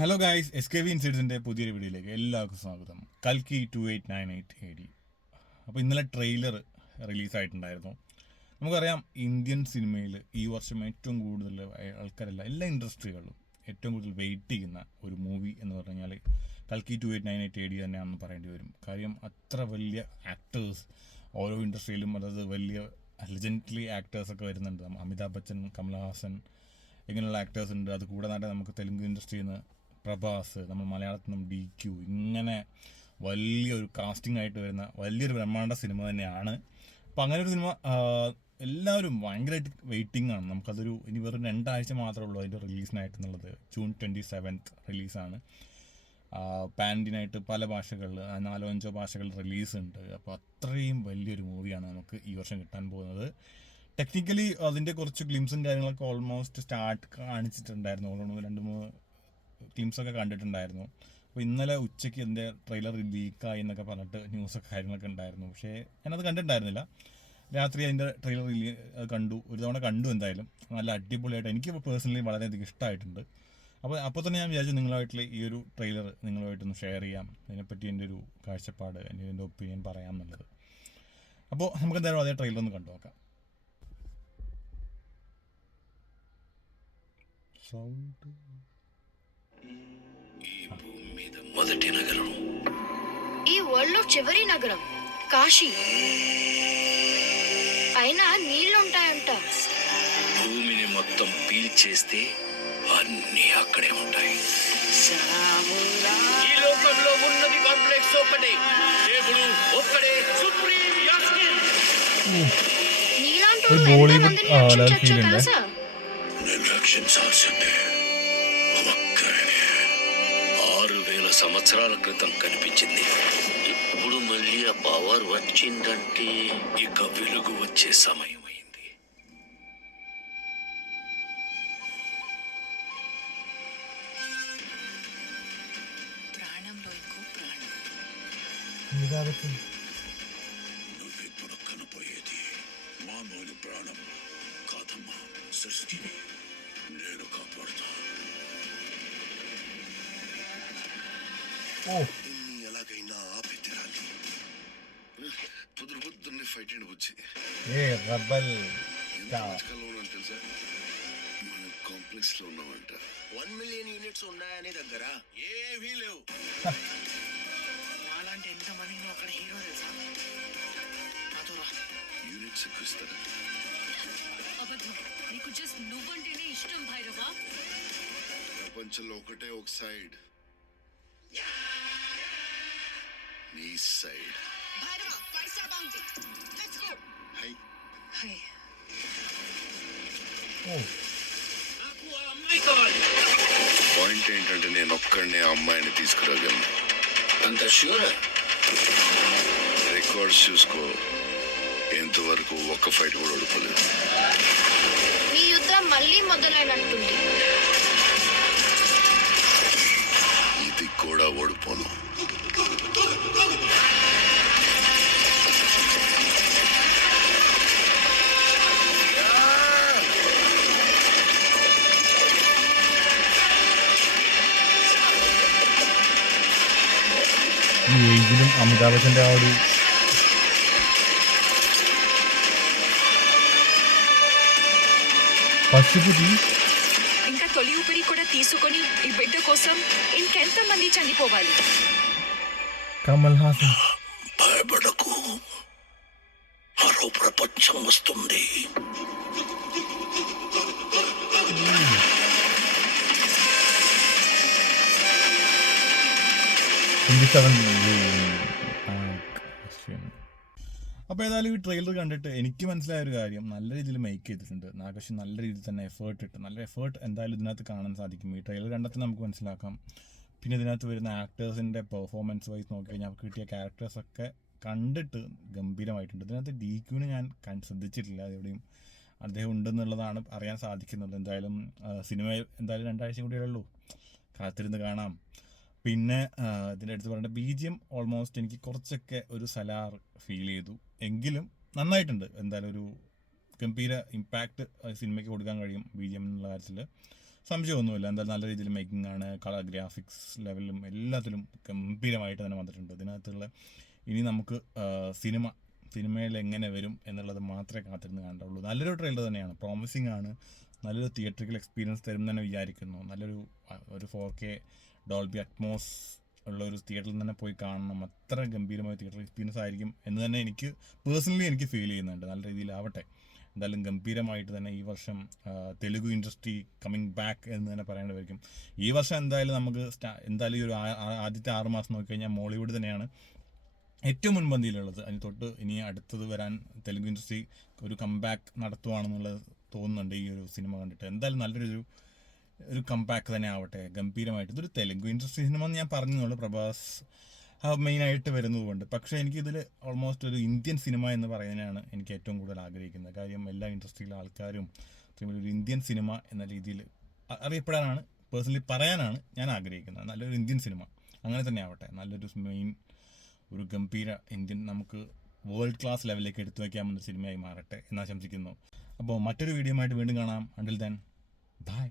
Hello guys, SKV ഇൻസിഡൻസിൻ്റെ പുതിയൊരു വീഡിയോയിലേക്ക് എല്ലാവർക്കും സ്വാഗതം. കൽക്കി 2898 AD. അപ്പോൾ ഇന്നലെ ട്രെയിലർ റിലീസായിട്ടുണ്ടായിരുന്നു. നമുക്കറിയാം, ഇന്ത്യൻ സിനിമയിൽ ഈ വർഷം ഏറ്റവും കൂടുതൽ ആൾക്കാരല്ല, എല്ലാ ഇൻഡസ്ട്രികളിലും ഏറ്റവും കൂടുതൽ വെയിറ്റ് ചെയ്യുന്ന ഒരു മൂവി എന്ന് പറഞ്ഞാൽ കൽക്കി 2898 AD തന്നെയാണെന്ന് പറയേണ്ടി വരും. കാര്യം അത്ര വലിയ ആക്ടേഴ്സ് ഓരോ ഇൻഡസ്ട്രിയിലും, അതായത് വലിയ ലെജൻഡറി ആക്ടേഴ്സൊക്കെ വരുന്നുണ്ട്. അമിതാഭ് ബച്ചൻ, കമൽഹാസൻ, ഇങ്ങനെയുള്ള ആക്ടേഴ്സ് ഉണ്ട്. അത് കൂടാതെ നമുക്ക് തെലുങ്ക് ഇൻഡസ്ട്രിയിൽ നിന്ന് പ്രഭാസ്, നമ്മൾ മലയാളത്തിൽ നിന്നും DQ, ഇങ്ങനെ വലിയൊരു കാസ്റ്റിംഗ് ആയിട്ട് വരുന്ന വലിയൊരു ബ്രഹ്മാണ്ഡ സിനിമ തന്നെയാണ്. അപ്പോൾ അങ്ങനെ ഒരു സിനിമ എല്ലാവരും ഭയങ്കരമായിട്ട് വെയിറ്റിംഗ് ആണ്. നമുക്കതൊരു ഇനി വെറും 2 ആഴ്ച മാത്രമേ ഉള്ളൂ അതിൻ്റെ റിലീസിനായിട്ടെന്നുള്ളത്. ജൂൺ 27 റിലീസാണ്. പാൻഡിനായിട്ട് പല ഭാഷകളിൽ 4-5 ഭാഷകളിൽ റിലീസുണ്ട്. അപ്പോൾ അത്രയും വലിയൊരു മൂവിയാണ് നമുക്ക് ഈ വർഷം കിട്ടാൻ പോകുന്നത്. ടെക്നിക്കലി അതിൻ്റെ കുറച്ച് ഗ്ലിംസും കാര്യങ്ങളൊക്കെ ഓൾമോസ്റ്റ് സ്റ്റാർട്ട് കാണിച്ചിട്ടുണ്ടായിരുന്നു. ഓൾമോസ്റ്റ് 2-3 ഗ്ലിംസൊക്കെ കണ്ടിട്ടുണ്ടായിരുന്നു. അപ്പോൾ ഇന്നലെ ഉച്ചയ്ക്ക് എൻ്റെ ട്രെയിലർ ലീക്കായി എന്നൊക്കെ പറഞ്ഞിട്ട് ന്യൂസൊക്കെ കാര്യങ്ങളൊക്കെ ഉണ്ടായിരുന്നു. പക്ഷേ ഞാനത് കണ്ടിട്ടുണ്ടായിരുന്നില്ല. രാത്രി അതിൻ്റെ ട്രെയിലർ കണ്ടു, ഒരു തവണ കണ്ടു. എന്തായാലും നല്ല അടിപൊളിയായിട്ട് എനിക്ക് പേഴ്സണലി വളരെയധികം ഇഷ്ടമായിട്ടുണ്ട്. അപ്പോൾ തന്നെ ഞാൻ വിചാരിച്ചു നിങ്ങളുമായിട്ടുള്ള ഈ ഒരു ട്രെയിലർ നിങ്ങളുമായിട്ടൊന്ന് ഷെയർ ചെയ്യാം, അതിനെപ്പറ്റി എൻ്റെ ഒരു കാഴ്ചപ്പാട്, എൻ്റെ ഒപ്പീനിയൻ പറയാം എന്നുള്ളത്. അപ്പോൾ നമുക്ക് എന്തായാലും അതേ ട്രെയിലർ ഒന്ന് കണ്ടു നോക്കാം. സൗണ്ട് మొదటి నగరం, ఈ వరల్డ్ లో చివరి నగరం కాశీ. పైన నీళ్లుంటాయంట. భూమిని మొత్తం పీల్చేస్తే అన్ని అక్కడే ఉంటాయి. ఈ లోకంలో ఉన్నది కాంప్లెక్స్ ఒక్కటే, దేవుడు ఒక్కడే, సుప్రీం యాస్కిన్. నీలాంటి ഒരു వాళ్ళు ബോളിവുഡ് ఎంతమందిని రక్షించొచ్చో ఫీల్ ഉണ്ട്. తెలుసా? నేను రక్షించాల్సిందే ఒక్కడే. 6000 సంవత్సరాల క్రితం కనిపించింది. ఇప్పుడు మళ్ళీ ఆ పవర్ వచ్చిందంటే ఇక వెలుగు వచ్చే సమయం అయింది. ప్రాణంలో ఇంకో ప్రాణం. నువ్వెప్పుడు కనపోయేది మామూలు ప్రాణం కాదమ్మా, సృష్టిని నేను కాపాడుతా. దీన్ని ఎలాగైనా ఆపి తీరాలి. పొద్దున్నే ఫైట్ అండి వచ్చి ఎంత మంచికల్లో ఉన్నాను తెలుసా? మనం కాంప్లెక్స్ లో ఉన్నామంట. 1 మిలియన్ యూనిట్స్ ఉన్నాయని దగ్గర ఏమీ లేవు. నాలాంటి ఎంతమందిని అక్కడ హీరో తెలుసా? నాతో రా. యూనిట్స్ ఎక్కువ ఇస్తారా? అబద్ధం. నీకు జస్ట్ నువ్వంటేనే ఇష్టం భైరవా. ప్రపంచంలో ఒకటే ఒక సైడ్, నీ side. Bhairava 5 star bounty. Let's go. High, high. నాకు ఆ అమ్మాయి కావాలి. పాయింట్ ఏంటంటే నేను ఒక్కడినే ఆ అమ్మాయిని తీసుకురాగలను. అంత ష్యూర్? రికార్డ్స్ చూసుకో, ఎంతవరకు ఒక్క ఫైట్ కూడా ఓడిపోలేదు. మీ యుద్ధం మళ్ళీ మొదలైనట్టుంది. ఇది కూడా ఓడిపోను. ഈ ഏജിലും അമിതാഭ് ബച്ചൻ്റെ ആ ഒരു పసుపుది ఇంకా తొలి ఊపిరి కూడా తీసుకొని ఈ బిడ్డ కోసం ఇంకెంత మంది చనిపోవాలి? కమల్ హాసన్. భయపడకు, మరో ప్రపంచం వస్తుంది. അപ്പോൾ ഏതായാലും ഈ ട്രെയിലർ കണ്ടിട്ട് എനിക്ക് മനസ്സിലായ ഒരു കാര്യം, നല്ല രീതിയിൽ മേക്ക് ചെയ്തിട്ടുണ്ട്. നാഗേഷ് നല്ല രീതിയിൽ തന്നെ നല്ല എഫേർട്ട് എന്തായാലും ഇതിനകത്ത് കാണാൻ സാധിക്കും. ഈ ട്രെയിലർ കണ്ടെത്തി നമുക്ക് മനസ്സിലാക്കാം. പിന്നെ ഇതിനകത്ത് വരുന്ന ആക്ടേഴ്സിൻ്റെ പെർഫോമൻസ് വൈസ് നോക്കി കഴിഞ്ഞാൽ കിട്ടിയ ക്യാരക്ടേഴ്സൊക്കെ കണ്ടിട്ട് ഗംഭീരമായിട്ടുണ്ട്. ഇതിനകത്ത് DQനെ ഞാൻ ശ്രദ്ധിച്ചിട്ടില്ല, എവിടെയും അദ്ദേഹം ഉണ്ടെന്നുള്ളതാണ് അറിയാൻ സാധിക്കുന്നത്. എന്തായാലും സിനിമ എന്തായാലും 2 ആഴ്ച കൂടിയേ ഉള്ളൂ, കാത്തിരുന്ന് കാണാം. പിന്നെ ഇതിൻ്റെ അടുത്ത് പറയേണ്ട BGM ഓൾമോസ്റ്റ് എനിക്ക് കുറച്ചൊക്കെ ഒരു സലാർ ഫീൽ ചെയ്തു, എങ്കിലും നന്നായിട്ടുണ്ട്. എന്തായാലും ഒരു ഗംഭീര ഇമ്പാക്റ്റ് സിനിമയ്ക്ക് കൊടുക്കാൻ കഴിയും BGM എന്നുള്ള കാര്യത്തിൽ. സംശയമൊന്നുമില്ല. എന്തായാലും നല്ല രീതിയിൽ മേക്കിംഗ് ആണ്, കളർ ഗ്രാഫിക്സ് ലെവലിലും എല്ലാത്തിലും ഗംഭീരമായിട്ട് തന്നെ വന്നിട്ടുണ്ട്. ഇതിനകത്തുള്ള ഇനി നമുക്ക് സിനിമയിൽ എങ്ങനെ വരും എന്നുള്ളത് മാത്രമേ കാത്തിരുന്ന് കണ്ടുള്ളൂ. നല്ലൊരു ട്രെയിലർ തന്നെയാണ്, പ്രോമിസിങ് ആണ്, നല്ലൊരു തിയേറ്ററിക്കൽ എക്സ്പീരിയൻസ് തരും തന്നെ വിചാരിക്കുന്നു. നല്ലൊരു 4K ഡോൾബി അറ്റ്മോസ് ഉള്ള ഒരു തിയേറ്ററിൽ തന്നെ പോയി കാണണം. അത്ര ഗംഭീരമായ തിയേറ്റർ എക്സ്പീരിയൻസ് ആയിരിക്കും എന്ന് തന്നെ എനിക്ക് പേഴ്സണലി എനിക്ക് ഫീൽ ചെയ്യുന്നുണ്ട്. നല്ല രീതിയിലാവട്ടെ. എന്തായാലും ഗംഭീരമായിട്ട് തന്നെ ഈ വർഷം തെലുഗു ഇൻഡസ്ട്രി കമ്മിങ് ബാക്ക് എന്ന് തന്നെ പറയേണ്ടതായിരിക്കും. ഈ വർഷം എന്തായാലും നമുക്ക് എന്തായാലും ഈ ഒരു ആദ്യത്തെ 6 മാസം നോക്കിക്കഴിഞ്ഞാൽ മോളിവുഡ് തന്നെയാണ് ഏറ്റവും മുൻപന്തിയിലുള്ളത്. അതിന് തൊട്ട് ഇനി അടുത്തത് വരാൻ തെലുഗു ഇൻഡസ്ട്രി ഒരു കംബാക്ക് നടത്തുവാണെന്നുള്ളത് തോന്നുന്നുണ്ട് ഈ ഒരു സിനിമ കണ്ടിട്ട്. എന്തായാലും നല്ലൊരു കംബാക്ക് തന്നെ ആവട്ടെ, ഗംഭീരമായിട്ട്. ഇതൊരു തെലുഗു ഇൻഡസ്ട്രി സിനിമ എന്ന് ഞാൻ പറഞ്ഞുള്ളൂ, പ്രഭാസ് മെയിനായിട്ട് വരുന്നതുകൊണ്ട്. പക്ഷേ എനിക്കിതിൽ ഓൾമോസ്റ്റ് ഒരു ഇന്ത്യൻ സിനിമ എന്ന് പറയുന്നതാണ് എനിക്ക് ഏറ്റവും കൂടുതൽ ആഗ്രഹിക്കുന്നത്. കാര്യം എല്ലാ ഇൻഡസ്ട്രിയിലെ ആൾക്കാരും ഒരു ഇന്ത്യൻ സിനിമ എന്ന രീതിയിൽ അറിയപ്പെടാനാണ്, പേഴ്സണലി പറയാനാണ് ഞാൻ ആഗ്രഹിക്കുന്നത്. നല്ലൊരു ഇന്ത്യൻ സിനിമ അങ്ങനെ തന്നെ ആവട്ടെ. നല്ലൊരു ഒരു ഗംഭീര ഇന്ത്യൻ, നമുക്ക് വേൾഡ് ക്ലാസ് ലെവലിലേക്ക് എടുത്തു വയ്ക്കാമെന്നൊരു സിനിമയായി മാറട്ടെ എന്നാശംസിക്കുന്നു. അപ്പോൾ മറ്റൊരു വീഡിയോ ആയിട്ട് വീണ്ടും കാണാം. Until then bye.